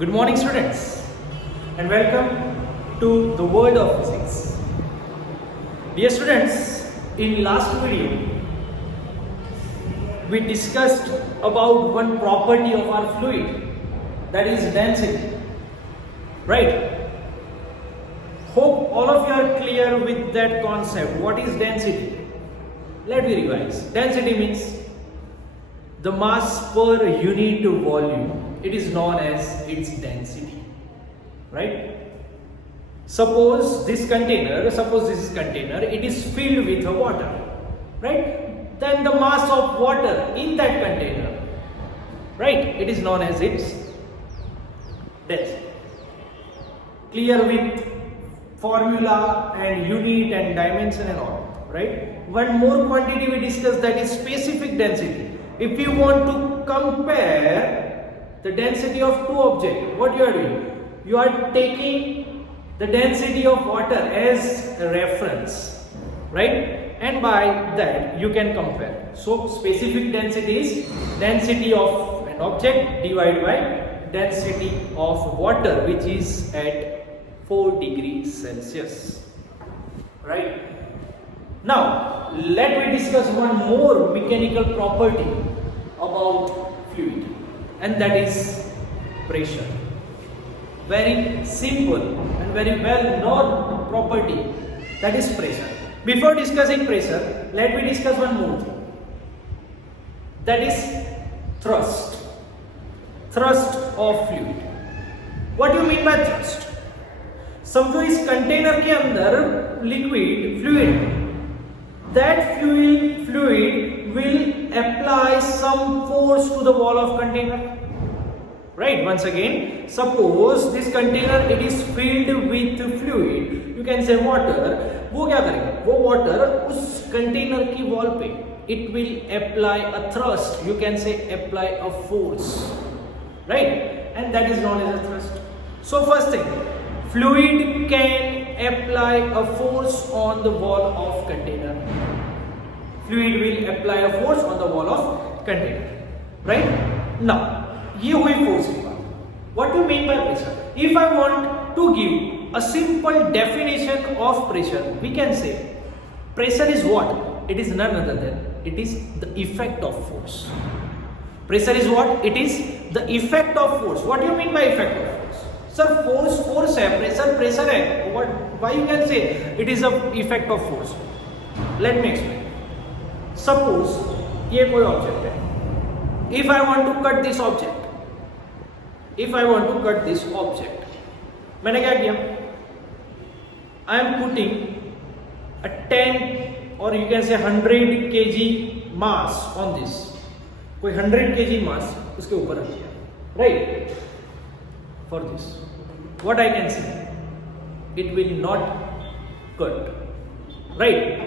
Good morning, students, and welcome to the world of physics. Dear students, in last video, we discussed about one property of our fluid, that is density, right? Hope all of you are clear with that concept. What is density? Let me revise. Density means the mass per unit volume. It is known as its density, right? Suppose this container, it is filled with water, right? Then the mass of water in that container, right? It is known as its density. Clear with formula and unit and dimension and all, right? One more quantity we discussed, that is specific density. If you want to compare the density of two objects, what you are doing? You are taking the density of water as a reference, right? And by that you can compare. So specific density is density of an object divided by density of water, which is at 4 degrees Celsius, right? Now let me discuss one more mechanical property about fluid, and that is pressure. Very simple and very well known property, that is pressure. Before discussing pressure, let me discuss one more thing, that is thrust. Thrust of fluid. What do you mean by thrust? समझो इस container के अंदर liquid fluid, that fluid will apply some force to the wall of container, right? Once again, suppose this container it is filled with fluid, you can say water. वो क्या करेगा? वो water उस container की wall पे it will apply a thrust, you can say apply a force, right? And that is known as a thrust. So first thing, fluid can apply a force on the wall of container. Fluid will apply a force on the wall of container, right? Now, ये हुई force की बात. What do you mean by pressure? If I want to give a simple definition of pressure, we can say pressure is what? It is none other than it is the effect of force. Pressure is what? It is the effect of force. What do you mean by effect of force? Sir, force है, pressure है. What? Why you can say it is a effect of force? Let me explain. Suppose ये कोई object है. If I want to cut this object, मैंने क्या किया? I am putting a 10 or you can say 100 kg mass on this. कोई 100 kg mass उसके ऊपर रख दिया, right? For this, what I can say, it will not cut, right?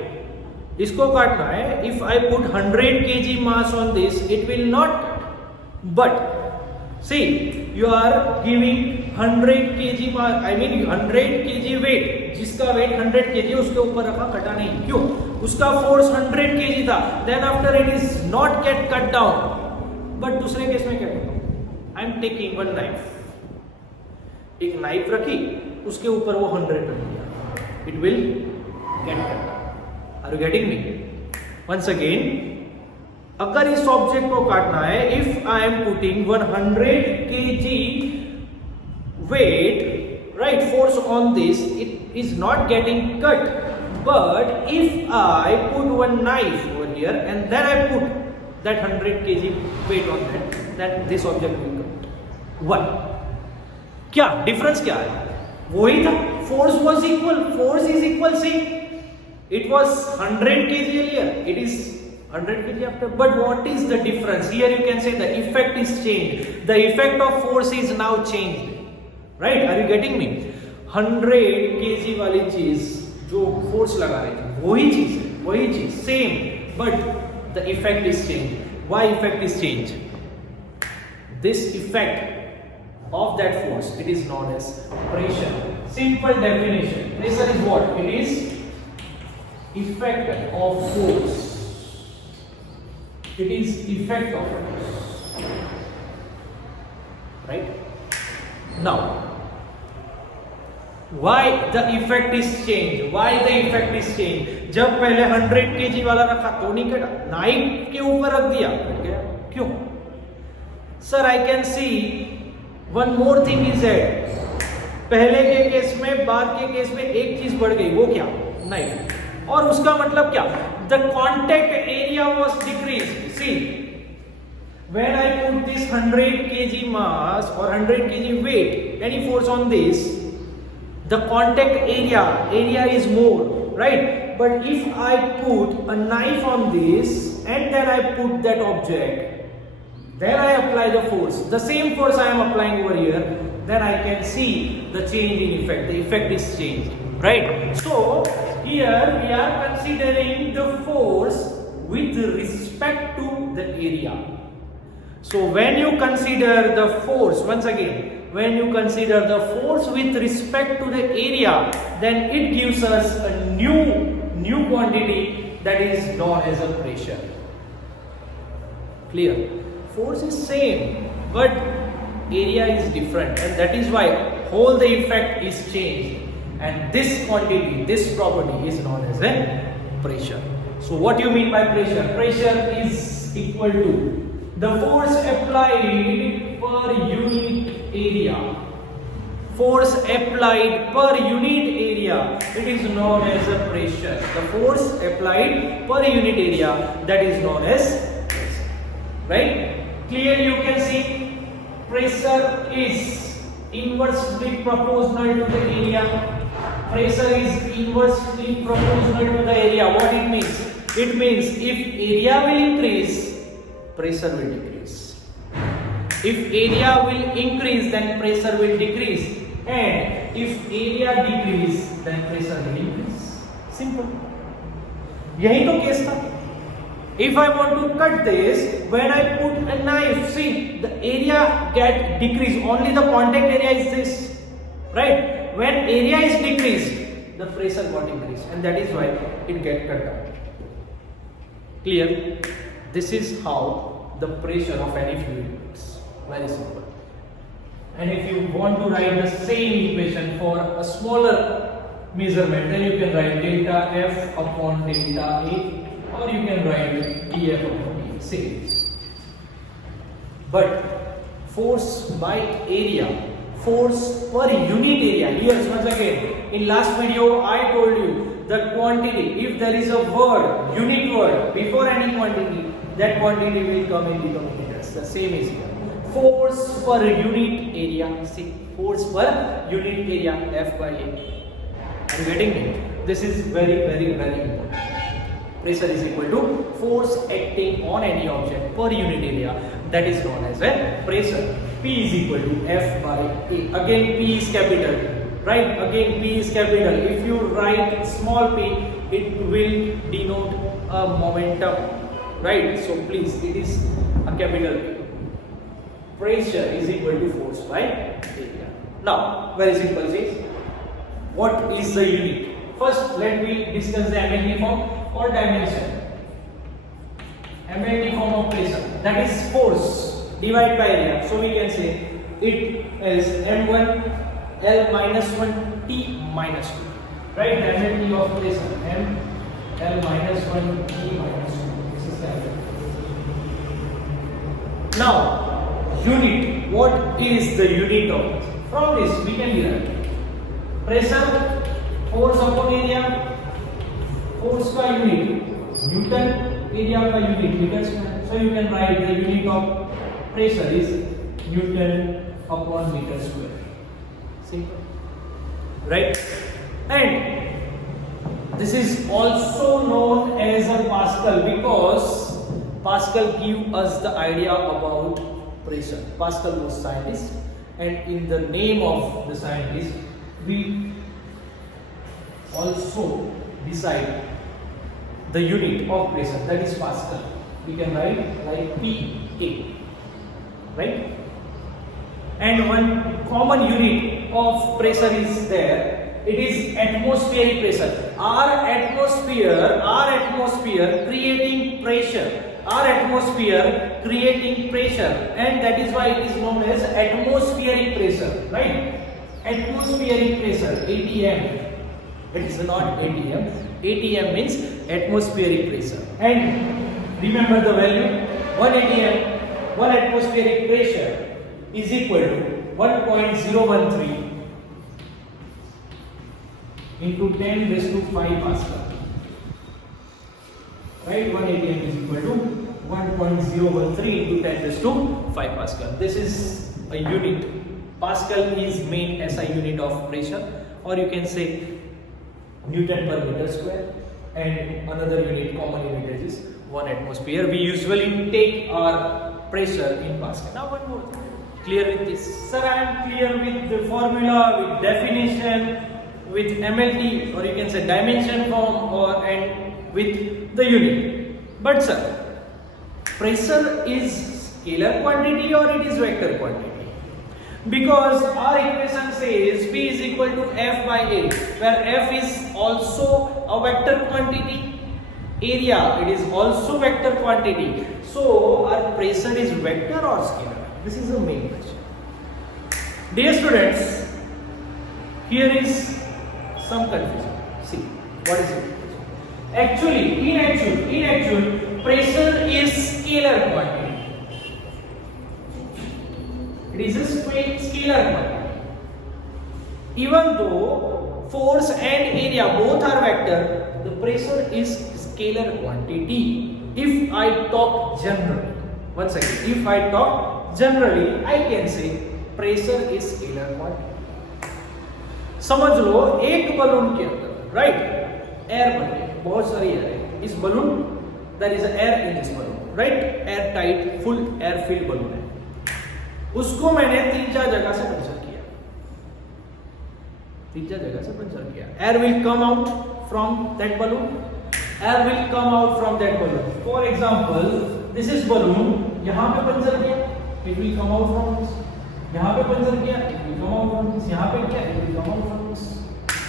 इसको काटना है. If I put 100 kg mass on this, it will not cut. But see, you are giving 100 kg mass, I mean 100 kg weight. जिसका weight 100 kg उसके ऊपर रखा, कटा नहीं. क्यों? उसका force 100 kg था. Then after it is not get cut down. But दूसरे केस में क्या करूँ? I am taking one knife. एक नाइफ रखी, उसके ऊपर वो 100 रख दिया, it will get cut. Are you getting me? Once again, अगर इस ऑब्जेक्ट को काटना है, if I am putting 100 kg weight, right, force on this, it is not getting cut. But if I put one knife over here and then I put that 100 kg weight on that, then this object will cut. Why? क्या difference क्या है? वही था, force was equal, force is equal. See, it was 100 kg earlier, it is 100 kg after. But what is the difference? Here you can say the effect is changed. The effect of force is now changed, right? Are you getting me? 100 kg वाली चीज जो force लगा रही थी, वही चीज same, but the effect is changed. Why effect is changed? This effect of that force, it is known as pressure. Simple definition, pressure is what? It is effect of force. It is effect of force, right? Now, why the effect is changed? Why the effect is changed? जब पहले 100 kg वाला रखा तो नहीं कटा, knife के ऊपर रख दिया कट गया, क्यों? Sir I can see one more thing is that पहले के केस में बाद के केस में एक चीज बढ़ गई, वो क्या? नाइफ. और उसका मतलब क्या? The contact area was decrease. See, when I put this 100 kg mass or 100 kg weight, any force on this, the contact area is more, right? But if I put a knife on this and then I put that object, then I apply the force, the same force I am applying over here, then I can see the change in effect. The effect is changed, right? So here we are considering the force with respect to the area. So when you consider the force, once again, when you consider the force with respect to the area, then it gives us a new quantity that is known as a pressure. Clear? Force is same, but area is different, and that is why whole the effect is changed. And this quantity, this property is known as a pressure. So what do you mean by pressure? Pressure is equal to the force applied per unit area. Force applied per unit area, it is known as a pressure. The force applied per unit area, that is known as pressure. Right? Clearly you can see pressure is inversely proportional to the area. Pressure is inversely proportional to the area. What it means? It means if area will increase, pressure will decrease. If area will increase, then pressure will decrease. And if area decrease, then pressure will increase. Simple. यही तो case था. If I want to cut this, when I put a knife, see the area get decreased. Only the contact area is this, right? When area is decreased, the pressure got increased, and that is why it get cut down. Clear? This is how the pressure of any fluid works. Very simple. And if you want to write the same equation for a smaller measurement, then you can write delta F upon delta A, or you can write dF upon D. Same. But force by area, force per unit area. Here once again, in last video I told you the quantity, if there is a word, unique word before any quantity, that quantity will come in kilometers. The same is here. Force per unit area. See, force per unit area, F by A. Are you getting it? This is very important. Pressure is equal to force acting on any object per unit area. That is known as a pressure. P is equal to F by A. Again, P is capital, right? Again, P is capital. If you write small p, it will denote a momentum. Right, so please, it is a capital P. Pressure is equal to force by area. Now, very simple thing. What is the unit? First, let me discuss the MLD form or dimension. MLD form of pressure, that is force divided by area. So we can say it is M1 L minus 1 T minus 2. Right, the MLD of pressure M L minus 1 T minus 2. Now, unit. What is the unit of this? From this we can derive pressure, force upon area, force का unit Newton, area का unit meter square. So you can write the unit of pressure is Newton upon meter square. Simple, right? And this is also known as a Pascal, because Pascal give us the idea about pressure. Pascal was scientist, and in the name of the scientist, we also decide the unit of pressure, that is Pascal. We can write like PA, right? And one common unit of pressure is there. It is atmospheric pressure. Our atmosphere creating pressure. Our atmosphere creating pressure, and that is why it is known as atmospheric pressure. right? Atmospheric pressure, ATM. It is not ATM. ATM means atmospheric pressure. And remember the value, 1 ATM, 1 atmospheric pressure is equal to 1.013 into 10 raised to 5 Pascal. Right? 1 ATM is equal to 1.013 into 10 raised to 5 Pascal. This is a unit. Pascal is main SI unit of pressure, or you can say Newton per meter square, and another unit, common unit, is 1 atmosphere. We usually take our pressure in Pascal. Now one more thing. Clear with this? Sir, I am clear with the formula, with definition, with MLT, or you can say dimension form, or and with the unit. But sir, pressure is scalar quantity or it is vector quantity? Because our equation says P is equal to F by A, where F is also a vector quantity, area it is also vector quantity. So our pressure is vector or scalar? This is the main question. Dear students, here is some confusion. See, what is it? Actually, in actual, pressure is scalar quantity. It is a scalar quantity. Even though force and area both are vector, the pressure is scalar quantity. If I talk generally, once again, if I talk generally, I can say pressure is scalar quantity. समझ लो एक balloon के अंदर, right, air बन है, बहुत सारी air है इस balloon, there is air in this balloon, right, air tight full air filled balloon है. उसको मैंने 3-4 जगह से पंचर किया, 3-4 जगह से पंचर किया. Air will come out from that balloon, air will come out from that balloon. For example, this is balloon, यहां पे पंचर किया, it will come out from this. यहां पे पंचर किया, it will come out from this. यहां पे किया, it will come out from this.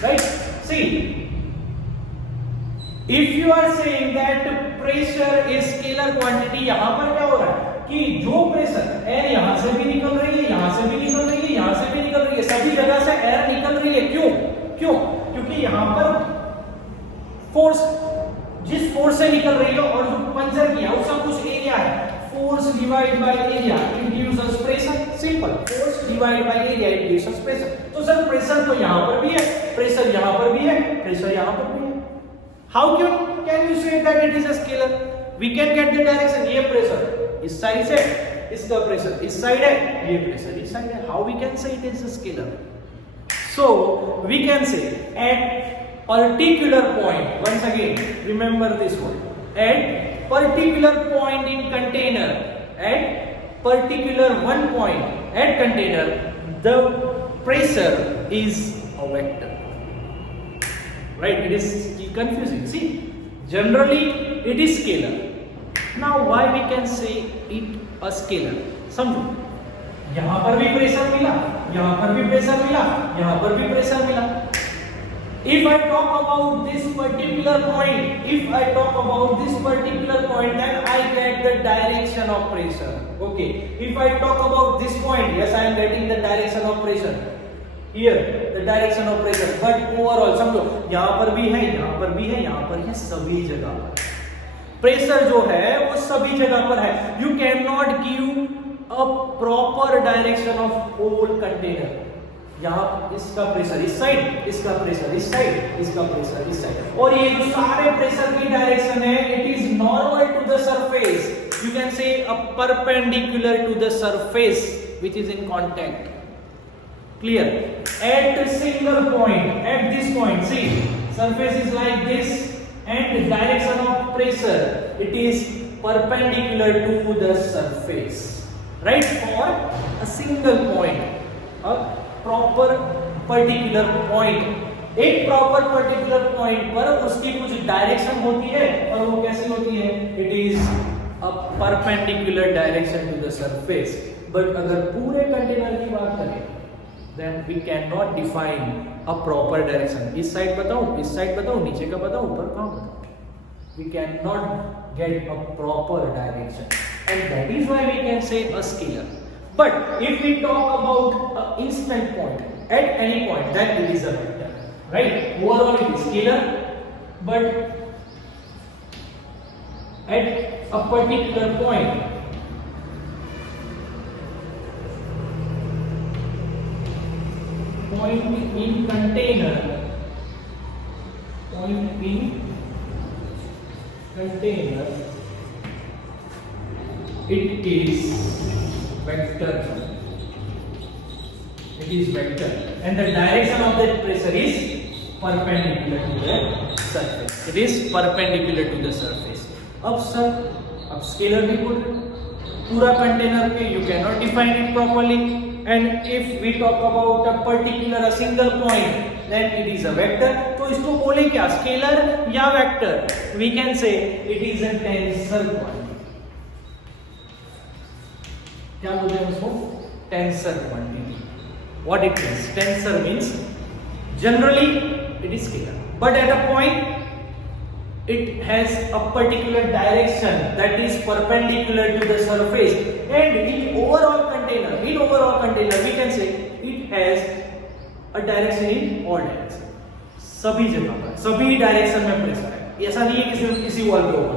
Right? See, if you are saying that pressure is scalar quantity, यहां पर क्या हो रहा है कि जो प्रेशर एयर यहां से भी निकल रही है, यहां से भी निकल रही है, यहां से भी निकल रही है, सभी जगह से एयर निकल रही है. क्यों? क्योंकि यहां पर फोर्स, जिस फोर्स से निकल रही है और जो पंचर किया उसका कुछ एरिया है. Force divide by area it gives us pressure. Simple, force divide by area it gives us pressure. तो सर प्रेशर तो यहां पर भी है, प्रेशर यहां पर भी है, प्रेशर यहां पर भी है. How can you say that it is a scalar? We can get the direction. ये प्रेशर इस साइड से, इसका प्रेशर इस साइड है, ये प्रेशर इस साइड है. How we can say it is a scalar? So we can say at particular point, once again remember this one, at particular point in container, at particular one point at container, the pressure is a vector. Right? It is confusing. See, generally it is scalar. Now why we can say it a scalar? समझो, यहां पर भी pressure मिला, यहां पर भी pressure मिला, यहां पर भी प्रेशर मिला. If I talk about this particular point, then I get the direction of pressure. Okay. If I talk about this point, yes, I am getting the direction of pressure. Here, the direction of pressure. But overall, समझो, यहाँ पर भी है, यहाँ पर भी है, यहाँ पर है, सभी जगह पर प्रेशर जो है वो सभी जगह पर है. You cannot give a proper direction of whole container. यहाँ इसका प्रेशर इस साइड, इसका प्रेशर इस साइड, इसका प्रेशर इस साइड, और ये जो सारे प्रेशर की डायरेक्शन है, it is normal to the surface. You can say a perpendicular to the surface which is in contact. Clear? At single point, at this point, see, surface is like this and direction of pressure it is perpendicular to the surface. Right? For a single point, proper particular point, एक proper particular point पर उसकी कुछ direction होती है, और वो कैसी होती है? It is a perpendicular direction to the surface. But अगर पूरे कंटेनर की बात करें, then we can not define a proper direction. इस साइड बताऊं, इस साइड बताऊं, नीचे का बताऊं, ऊपर कहां बताऊं? We can not get a proper direction, and that is why we can say a scalar. But if we talk about an instant point at any point, then it is a vector, right? Overall it is scalar, but at a particular point, in container, it is vector. It is vector, and the direction of that pressure is perpendicular to the surface. It is perpendicular to the surface. अब sir, अब scalar नहीं बोल रहे, पूरा container पे you cannot define it properly. And if we talk about a particular a single point, then it is a vector. तो इसको बोले क्या, स्केलर या vector? We can say it is a tensor quantity. क्या बोलते हैं उसको? Tensor quantity. What it means? Tensor means generally it is scalar, but at a point it has a particular direction that is perpendicular to the surface, and in overall container we can say it has a direction in all direction. सभी जगह पर सभी direction में pressure है. ऐसा नहीं है कि किसी वॉल पे होगा,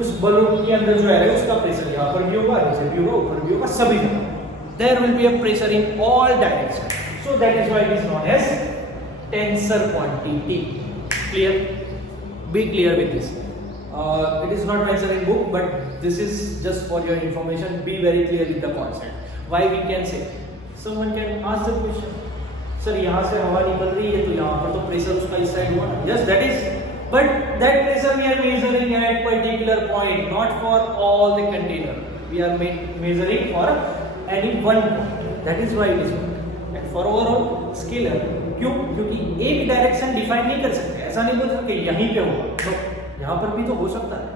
उस बलून के अंदर जो है उसका प्रेशर यहाँ पर भी होगा, नीचे भी होगा, ऊपर भी होगा, सभी जगह there will be a pressure in all directions. So that is why it is known as tensor quantity. Clear? Be clear with this. It is not mentioned in book, but this is just for your information. Be very clear with the concept. Why we can say? Someone can ask the question, sir, यहाँ से हवा निकल रही है तो यहाँ पर तो pressure उसका इस side हुआ ना? Yes, that is. But that pressure we are measuring at particular point, not for all the container. We are measuring for any one point. That is why it is one. And for overall scalar, क्यों? क्योंकि एक direction define नहीं कर सकते. ऐसा नहीं बोल सकते यहीं पे होगा, तो यहाँ पर भी तो हो सकता है,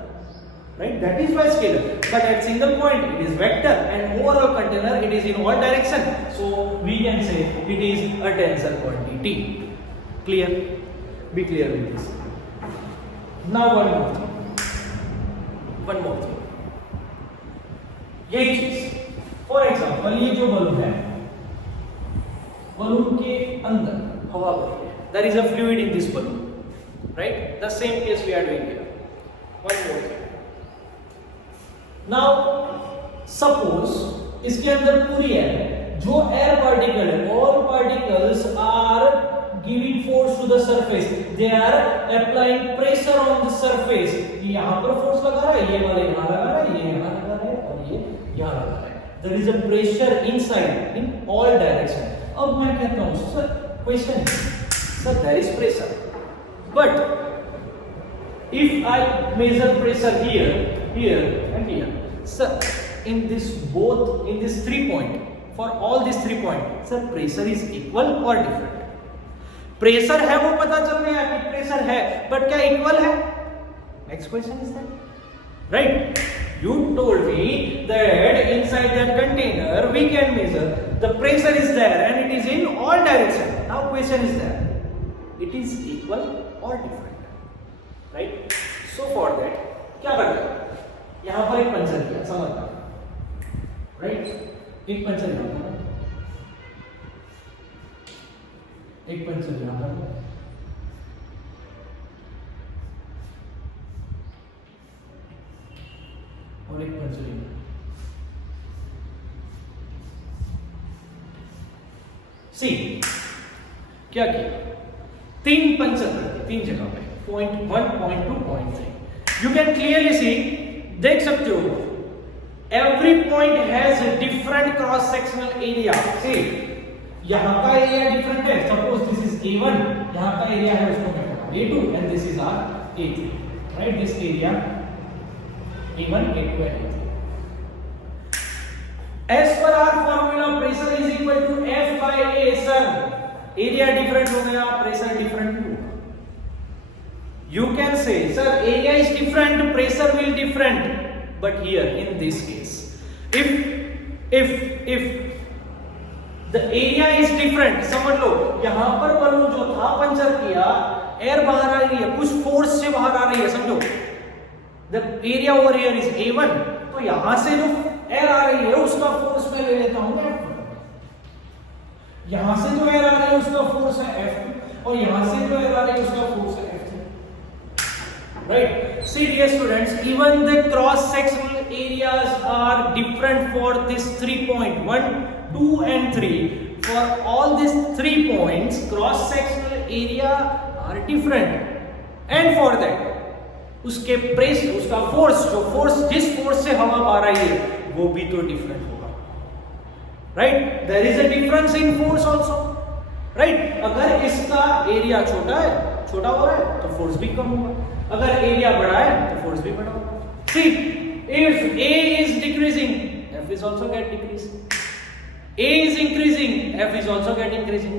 right? That is why scalar. But at single point it is vector, and overall container it is in all direction. So we can say it is a tensor quantity. Clear? Be clear with this. Now one more thing. यही चीज, for example ये जो balloon है, balloon के अंदर हवा भरी है. There is a fluid in this balloon, right? The same case we are doing here. One more thing. Now suppose इसके अंदर पूरी है, जो एयर पार्टिकल है, all particles are giving force to the surface. They are applying pressure on the surface. ये यहाँ पर force लगा रहा है, ये वाले यहाँ लगा रहा है, ये यहाँ लगा रहा है, और ये यहाँ लगा रहा है. There is a pressure inside in all direction. अब मैं कहता हूँ sir, question, sir there is pressure, but if I measure pressure here, here and here, sir, in this 3 point, for all these 3 point, sir, pressure is equal or different? Pressure है वो पता चल गया कि प्रेशर है, but क्या equal है? Next question is that, right? You told me that inside that container we can measure the pressure is there and it is in all direction. Now question is that it is equal or different, right? So for that क्या करना है? यहाँ पर एक puncture किया, समझना, right? एक puncture यहाँ पर, एक पंचर यहाँ पर, और एक पंचर यहाँ. सी क्या किया? 3 पंचर करके 3 जगह पे, point 1, point 2, point 3. You can clearly see, देख सकते हो, every point has a different cross sectional area. See यहाँ का एरिया डिफरेंट है. सपोज दिस इज A1, यहाँ का एरिया है उसको मैं कहता हूँ A2, and this is are A3, राइट? This area A1, A2 and A3. As per our formula, pressure is equal to F by A. Sir, area different हो गया, pressure different भी होगा. You can say, sir, area is different, pressure will different. But here in this case, if the area is different, समझ लो यहाँ पर balloon जो था puncture किया, एयर बाहर आ रही है, कुछ फोर्स से बाहर आ रही है, समझो. The area over here is A1, तो यहाँ से जो एयर आ रही है उसका फोर्स मैं ले लेता हूं F1, यहां से जो एयर आ रही है उसका फोर्स है F2 और यहां से जो एयर आ रही है उसका फोर्स है F3. Right? See dear students, even the cross sectional areas are different for this 3 point 1, 2 and 3. For all these 3 points, cross sectional area are different. And for that, उसके press उसका force जो force जिस force से हवा आ रही है वो भी तो डिफरेंट होगा. Right? There is a difference in force also. Right? अगर इसका एरिया छोटा हो रहा है तो फोर्स भी कम होगा, अगर एरिया बड़ा है तो फोर्स भी बड़ा होगा. See, if A is decreasing, F is also get decreasing. A is increasing, F is also get increasing.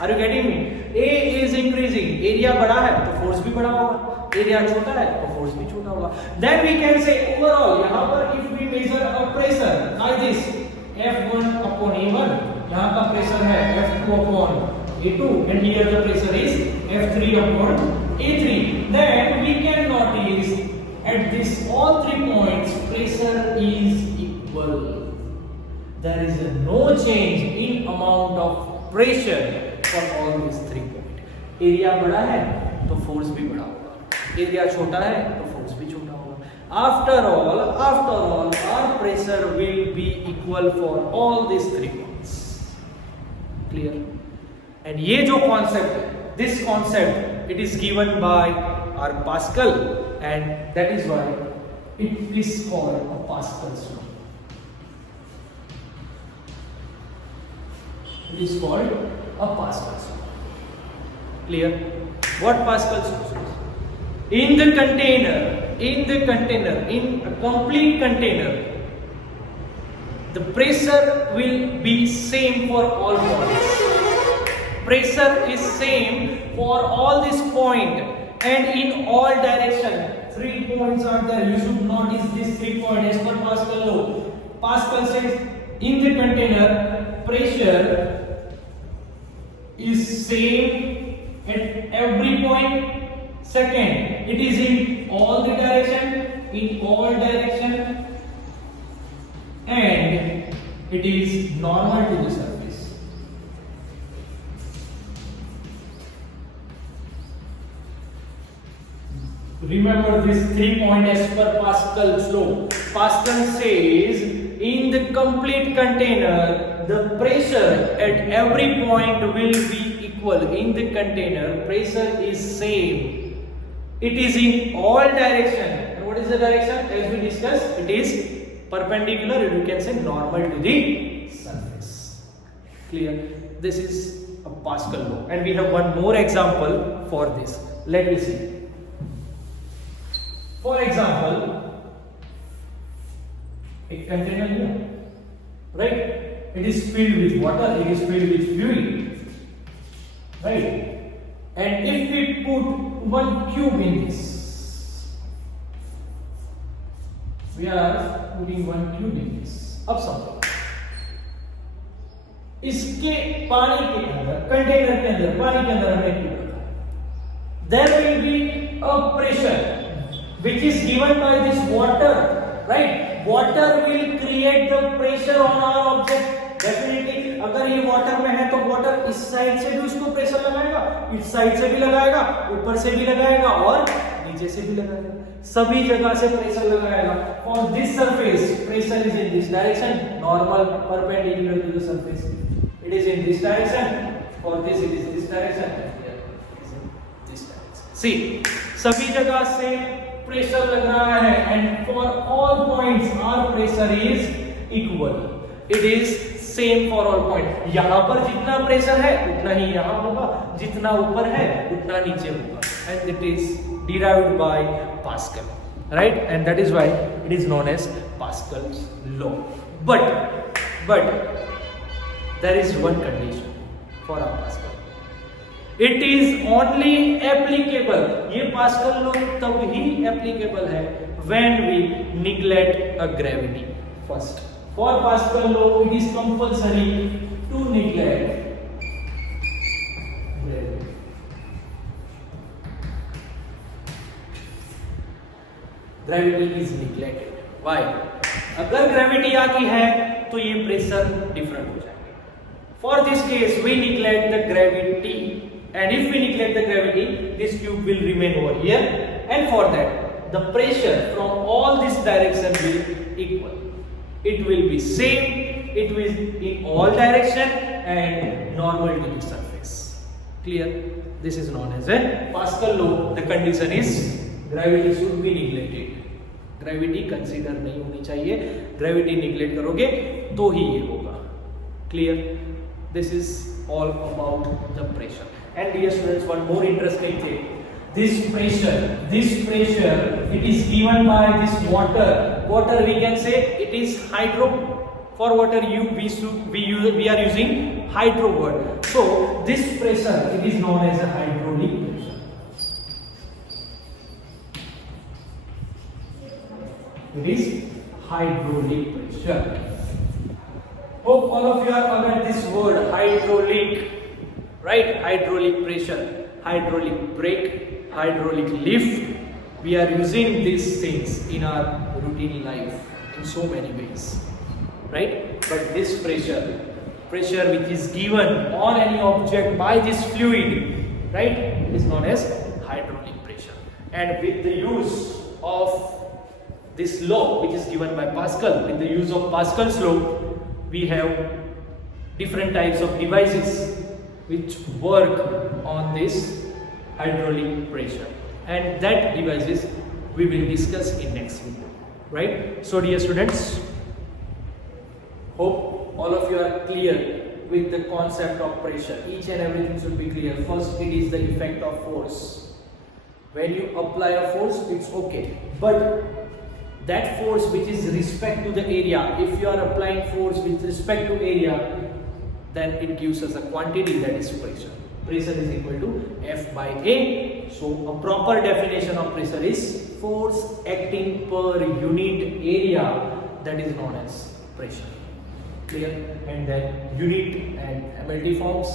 Are you getting me? A is increasing, area बड़ा है तो फोर्स भी बड़ा होगा, एरिया छोटा है तो फोर्स भी छोटा होगा. Then we can say overall यहाँ पर if we measure a pressure like this F1 upon A1, यहाँ का प्रेशर है F2 upon A2 and here the pressure is F3 upon A3. Then we can notice at this all 3 points pressure is equal. There is no change in amount of pressure for all these 3 points. Area बड़ा है तो force भी बड़ा होगा, area छोटा है तो force भी छोटा होगा. After all, our pressure will be equal for all these 3 points. Clear? And ये जो concept है, this concept, it is given by our Pascal, and that is why it is called a Pascal's law. It is called a Pascal's law. Clear? What Pascal's law is? In a complete container, the pressure will be same for all points. Pressure is same for all these points and in all direction. 3 points are there. You should notice these 3 points as per Pascal law. Pascal says in the container pressure is same at every point. Second, it is in all the direction, and it is normal to the surface. Remember this 3 points as per Pascal's law. Pascal says in the complete container the pressure at every point will be equal. In the container pressure is same. It is in all direction. And what is the direction? As we discussed, it is perpendicular, you can say normal to the surface. Clear? This is a Pascal law. And we have one more example for this. Let me see. For example, a container here, right? It is filled with water, it is filled with fuel, right? And if we put 1 cube in this, we are putting 1 cube in this. अब समझो, इसके पानी के अंदर, container के अंदर, पानी के अंदर हमने क्यूब रखा. There will be a pressure which is given by this water, right? Water will create the pressure on our object. Definitely, अगर ये वाटर में है तो वाटर इस साइड से भी उसको प्रेशर लगाएगा, इस साइड से भी लगाएगा, ऊपर से भी लगाएगा और नीचे से भी लगाएगा, सभी जगह से प्रेशर लगाएगा. For this surface, pressure is in this direction, normal perpendicular to the surface. It is in this direction. For this, it is this direction. Here, it is in this direction. See, सभी जगह से pressure लग रहा है, and for all points, our pressure is equal. It is same for all point. यहां पर जितना pressure है उतना ही यहां होगा, जितना ऊपर है उतना नीचे होगा. And it is derived by Pascal, right? And that is why it is known as Pascal's law. But there is one condition for our Pascal. It is only applicable, ये पास्कल लॉ तब ही applicable है when we neglect a gravity. First, for Pascal law it is compulsory to neglect gravity. Gravity is neglected. Why? अगर gravity आती है तो ये pressure different हो जाएगा. For this case we neglect the gravity, and if we neglect the gravity, this cube will remain over here, and for that the pressure from all this direction will equal. It will be same, it will in all direction and normal to the surface. Clear? This is known as a Pascal law. The condition is gravity should be neglected. Gravity consider नहीं होनी चाहिए. Gravity neglect करोगे तो ही ये होगा. Clear? This is all about the pressure. And dear students, one more interesting thing, this pressure it is given by this water we can say it is hydro. For water we are using hydro word. So this pressure it is known as a hydraulic pressure. It is hydraulic pressure. Hope all of you are aware this word hydraulic, right? Hydraulic pressure, hydraulic brake, hydraulic lift. We are using these things in our routine life in so many ways, right? But this pressure which is given on any object by this fluid, right, is known as hydraulic pressure. And with the use of this law which is given by Pascal, with the use of Pascal's law, we have different types of devices which work on this hydraulic pressure, and that devices we will discuss in next video, right? So dear students, hope all of you are clear with the concept of pressure. Each and everything should be clear. First, it is the effect of force. When you apply a force, it's okay, but that force which is respect to the area, if you are applying force with respect to area, then it gives us a quantity, that is pressure. Pressure is equal to F by A. So a proper definition of pressure is force acting per unit area, that is known as pressure. Clear? And then unit and MLT forms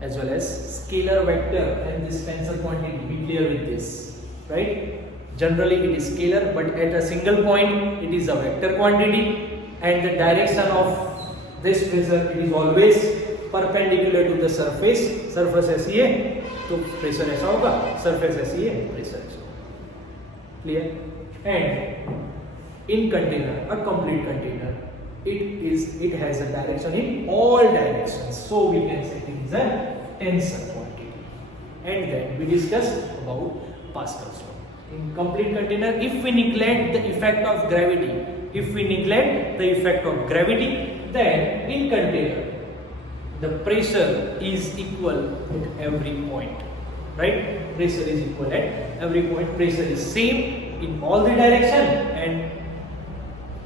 as well as scalar vector and this tensor quantity. Be clear with this, right? Generally it is scalar, but at a single point it is a vector quantity, and the direction of this pressure it is always perpendicular to the surface. Surface ऐसी है तो pressure ऐसा होगा, surface ऐसी है pressure ऐसा होगा. Clear? And in container, a complete container, it has a direction in all directions, so we can say it is a tensor quantity. And then we discuss about Pascal's law. In complete container, if we neglect the effect of gravity, then in container the pressure is equal at every point, right? Pressure is equal at every point. Pressure is same in all the direction and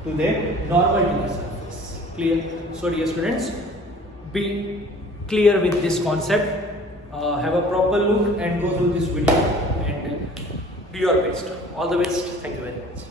to the normal to the surface. Clear? So dear students, be clear with this concept. Have a proper look and go through this video and do your best. All the best. Thank you very much.